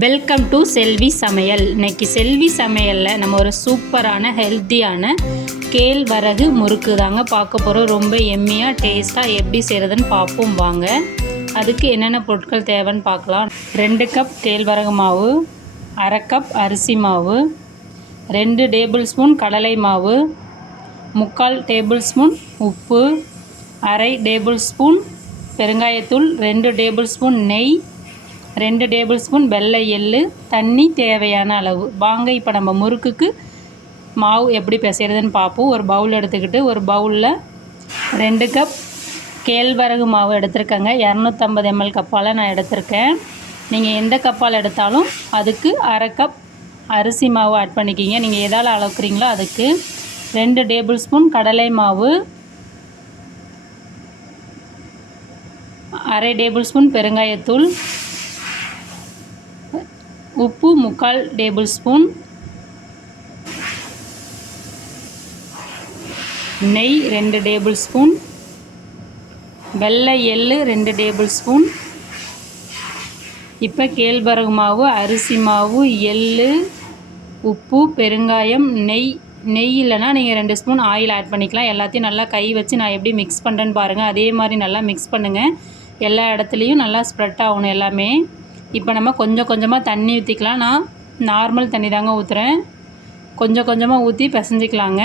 Welcome to செல்வி சமையல் இன்னைக்கு செல்வி சமையலில் நம்ம ஒரு சூப்பரான ஹெல்த்தியான கேழ்வரகு முறுக்கு தாங்க பார்க்க போகிறோம் ரொம்ப எம்மியாக டேஸ்ட்டாக எப்படி செய்கிறதுன்னு பார்ப்போம் வாங்க. அதுக்கு என்னென்ன பொருட்கள் தேவைன்னு பார்க்கலாம். ரெண்டு கப் கேழ்வரகு மாவு அரை கப் அரிசி மாவு ரெண்டு டேபிள் ஸ்பூன் கடலை மாவு முக்கால் டேபிள் ஸ்பூன் உப்பு அரை டேபிள் ஸ்பூன் பெருங்காயத்தூள் ரெண்டு டேபிள் ஸ்பூன் நெய் ரெண்டு டேபிள் ஸ்பூன் வெள்ளை எள்ளு தண்ணி தேவையான அளவு. வாங்க இப்போ நம்ம முறுக்குக்கு மாவு எப்படி பிசைகிறதுன்னு பார்ப்போம். ஒரு பவுல் எடுத்துக்கிட்டு ஒரு பவுலில் ரெண்டு கப் கேழ்வரகு மாவு எடுத்திருக்கேங்க. இரநூத்தம்பது எம்எல் கப்பால் நான் எடுத்திருக்கேன். நீங்கள் எந்த கப்பால் எடுத்தாலும் அதுக்கு அரை கப் அரிசி மாவு ஆட் பண்ணிக்கிங்க. நீங்கள் எதால் அளக்குறீங்களோ அதுக்கு ரெண்டு டேபிள் ஸ்பூன் கடலை மாவு அரை டேபிள் ஸ்பூன் பெருங்காயத்தூள் உப்பு முக்கால் டேபிள் ஸ்பூன் நெய் ரெண்டு டேபிள் ஸ்பூன் வெள்ளை எள்ளு ரெண்டு டேபிள் ஸ்பூன் இப்போ கேழ்வரகு மாவு அரிசி மாவு எள்ளு உப்பு பெருங்காயம் நெய். நெய் இல்லைன்னா நீங்கள் ரெண்டு ஸ்பூன் ஆயில் ஆட் பண்ணிக்கலாம். எல்லாத்தையும் நல்லா கை வச்சு நான் எப்படி மிக்ஸ் பண்ணுறேன்னு பாருங்கள் அதே மாதிரி நல்லா மிக்ஸ் பண்ணுங்கள் எல்லா இடத்துலையும் நல்லா ஸ்ப்ரெட் ஆகணும் எல்லாமே. இப்போ நம்ம கொஞ்சம் கொஞ்சமாக தண்ணி ஊற்றிக்கலாம் நான் நார்மல் தண்ணி தாங்க ஊற்றுறேன் கொஞ்சம் கொஞ்சமாக ஊற்றி பிசைஞ்சிக்கலாங்க.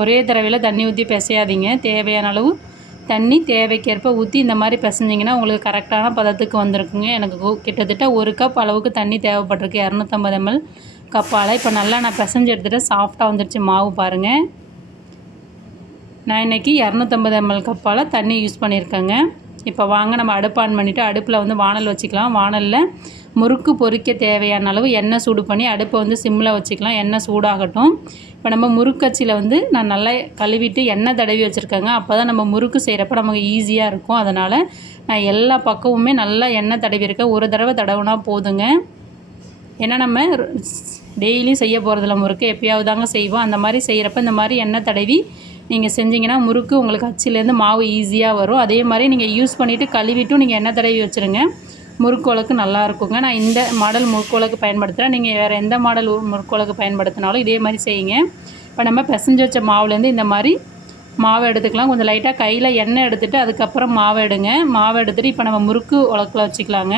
ஒரே தடவையில் தண்ணி ஊற்றி பிசையாதீங்க. தேவையான அளவு தண்ணி தேவைக்கேற்ப ஊற்றி இந்த மாதிரி பிசைஞ்சிங்கன்னா உங்களுக்கு கரெக்டான பதத்துக்கு வந்திருக்குங்க. எனக்கு கிட்டத்தட்ட ஒரு கப் அளவுக்கு தண்ணி தேவைப்பட்டிருக்கு. இரநூத்தம்பது எம்எல் கப்பால் இப்போ நல்லா நான் பிசைஞ்சு எடுத்துகிட்டு சாஃப்டாக வந்துருச்சு மாவு பாருங்கள் நான் இன்றைக்கி இரநூத்தம்பது எம்எல் கப்பால் தண்ணி யூஸ் பண்ணியிருக்கேங்க. இப்போ வாங்க நம்ம அடுப்பு ஆன் பண்ணிவிட்டு அடுப்பில் வந்து வானல் வச்சுக்கலாம். வானலில் முறுக்கு பொரிக்க தேவையான அளவு எண்ணெய் சூடு பண்ணி அடுப்பை வந்து சிம்மில் வச்சுக்கலாம். எண்ணெய் சூடாகட்டும். இப்போ நம்ம முறுக்கச்சியில் வந்து நான் நல்லா கழுவிட்டு எண்ணெய் தடவி வச்சுருக்கேங்க. அப்போ தான் நம்ம முறுக்கு செய்கிறப்ப நமக்கு ஈஸியாக இருக்கும். அதனால் நான் எல்லா பக்கமுமே நல்லா எண்ணெய் தடவி இருக்கேன். ஒரு தடவை தடவுனா போதுங்க. ஏன்னா நம்ம டெய்லியும் செய்ய போகிறதில்ல முறுக்கு. எப்பயாவது தாங்க செய்வோம். அந்த மாதிரி செய்கிறப்ப இந்த மாதிரி எண்ணெய் தடவி நீங்கள் செஞ்சீங்கன்னா முறுக்கு உங்களுக்கு அச்சிலேருந்து மாவு ஈஸியாக வரும். அதே மாதிரி நீங்கள் யூஸ் பண்ணிவிட்டு கழுவிட்டும் நீங்கள் எண்ணெய் தடவி வச்சுருங்க. முறுக்கு உலக்கு நல்லா இருக்குங்க. நான் இந்த மாடல் முறுக்கு பயன்படுத்துகிறேன் நீங்கள் வேறு எந்த மாடல் முறுக்கு பயன்படுத்தினாலும் இதே மாதிரி செய்யுங்க. இப்போ நம்ம பிசைஞ்சு வச்ச மாவுலேருந்து இந்த மாதிரி மாவை எடுத்துக்கலாம். கொஞ்சம் லைட்டாக கையில் எண்ணெய் எடுத்துகிட்டு அதுக்கப்புறம் மாவை எடுங்க. மாவை எடுத்துகிட்டு இப்போ நம்ம முறுக்கு உலக்கில் வச்சுக்கலாங்க.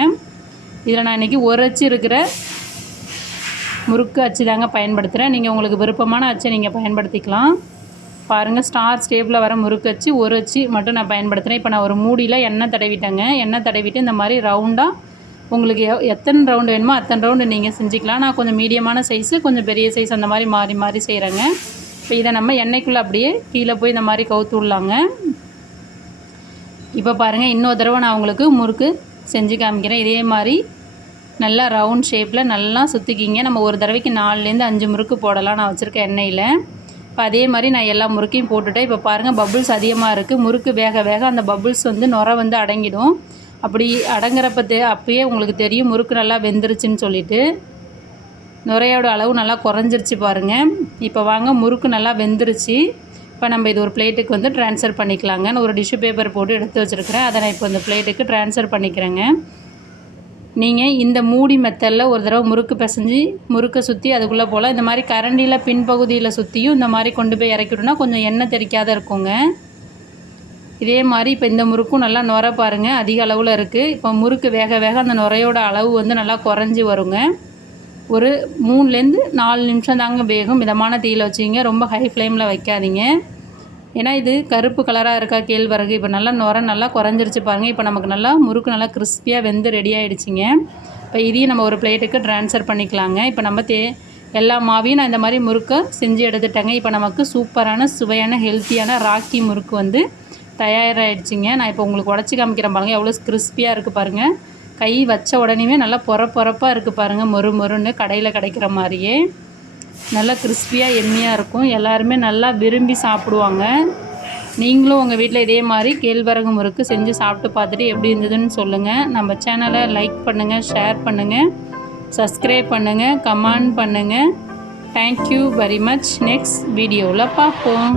இதில் நான் இன்றைக்கி ஒரு அச்சு இருக்கிற முறுக்கு அச்சு தாங்க பயன்படுத்துகிறேன் நீங்கள் உங்களுக்கு விருப்பமான அச்சை நீங்கள் பயன்படுத்திக்கலாம். பாருங்கள் ஸ்டார் ஸ்டேப்பில் வர முறுக்கு வச்சு ஒரு அச்சு மட்டும் நான் பயன்படுத்துகிறேன் இப்போ நான் ஒரு மூடியில் எண்ணெய் தடவிட்டேங்க. எண்ணெய் தடவிட்டு இந்த மாதிரி ரவுண்டாக உங்களுக்கு எத்தனை ரவுண்டு வேணுமோ அத்தனை ரவுண்டு நீங்கள் செஞ்சுக்கலாம். நான் கொஞ்சம் மீடியமான சைஸு கொஞ்சம் பெரிய சைஸ் அந்த மாதிரி மாறி மாறி செய்கிறேங்க இப்போ இதை நம்ம எண்ணெய்க்குள்ளே அப்படியே கீழே போய் இந்த மாதிரி கவுத்து விடலாங்க. இப்போ பாருங்கள் இன்னொரு தடவை நான் உங்களுக்கு முறுக்கு செஞ்சு காமிக்கிறேன். இதே மாதிரி நல்லா ரவுண்ட் ஷேப்பில் நல்லா சுற்றிக்கிங்க நம்ம ஒரு தடவைக்கு நாலுலேருந்து அஞ்சு முறுக்கு போடலாம். நான் வச்சுருக்கேன் எண்ணெயில். இப்போ அதே மாதிரி நான் எல்லா முறுக்கையும் போட்டுட்டேன். இப்போ பாருங்கள் பபுள்ஸ் அதிகமாக இருக்குது முறுக்கு வேக வேக அந்த பபுள்ஸ் வந்து நுர வந்து அடங்கிடும். அப்படி அடங்குறப்ப தே அப்பயே உங்களுக்கு தெரியும் முறுக்கு நல்லா வெந்துருச்சுன்னு சொல்லிட்டு. நுரையோட அளவு நல்லா குறைஞ்சிருச்சு பாருங்கள் இப்போ வாங்க முறுக்கு நல்லா வெந்துருச்சு. இப்போ நம்ம இது ஒரு பிளேட்டுக்கு வந்து ட்ரான்ஸ்ஃபர் பண்ணிக்கலாங்க. நான் ஒரு டிஷ்யூ பேப்பர் போட்டு எடுத்து வச்சுருக்கிறேன். அதை நான் இப்போ இந்த பிளேட்டுக்கு ட்ரான்ஸ்ஃபர் பண்ணிக்கிறேங்க. நீங்கள் இந்த மூடி மெத்தடில் ஒரு தடவை முறுக்கு பிசைஞ்சு முறுக்கை சுற்றி அதுக்குள்ளே போல் இந்த மாதிரி கரண்டியில் பின்பகுதியில் சுற்றியும் இந்த மாதிரி கொண்டு போய் இறக்கிட்டோம்னா கொஞ்சம் எண்ணெய் தெறிக்காத இருக்குங்க. இதே மாதிரி இப்போ இந்த முறுக்கும் நல்லா நுர பாருங்கள் அதிக அளவில் இருக்குது இப்போ முறுக்கு வேக வேக அந்த நுரையோட அளவு வந்து நல்லா குறைஞ்சி வருங்க. ஒரு மூணுலேருந்து நாலு நிமிஷம் தாங்க வேகும். மிதமான தீயில் வச்சுங்க ரொம்ப ஹை ஃப்ளேமில் வைக்காதீங்க. ஏன்னா இது கருப்பு கலராக இருக்கா கேழ்வரகு? இப்போ நல்லா நுர நல்லா குறைஞ்சிருச்சு பாருங்கள் இப்போ நமக்கு நல்லா முறுக்கு நல்லா கிறிஸ்பியாக வெந்து ரெடி ஆகிடுச்சிங்க இப்போ இதையும் நம்ம ஒரு பிளேட்டுக்கு ட்ரான்ஸ்ஃபர் பண்ணிக்கலாங்க. இப்போ நம்ம தே எல்லா மாவையும் நான் இந்த மாதிரி முறுக்கை செஞ்சு எடுத்துட்டேங்க. இப்போ நமக்கு சூப்பரான சுவையான ஹெல்த்தியான ராக்கி முறுக்கு வந்து தயாராகிடுச்சிங்க நான் இப்போ உங்களுக்கு உடச்சி காமிக்கிறேன் பாருங்கள் எவ்வளோ கிறிஸ்பியாக இருக்குது பாருங்கள் கை வச்ச உடனேவே நல்லா பொற பொறப்பாக இருக்குது பாருங்கள் மொறு மொறுன்னு கடையில் கிடைக்கிற மாதிரியே. நல்லா கிறிஸ்பியாக எம்மியாக இருக்கும். எல்லாருமே நல்லா விரும்பி சாப்பிடுவாங்க. நீங்களும் உங்கள் வீட்டில் இதே மாதிரி கேழ்வரகு முறுக்கு செஞ்சு சாப்பிட்டு பார்த்துட்டு எப்படி இருந்ததுன்னு சொல்லுங்கள் நம்ம சேனலை லைக் பண்ணுங்கள் ஷேர் பண்ணுங்கள் சப்ஸ்கிரைப் பண்ணுங்கள் கமெண்ட் பண்ணுங்கள் தேங்க்யூ வெரி மச் நெக்ஸ்ட் வீடியோவில் பார்ப்போம்.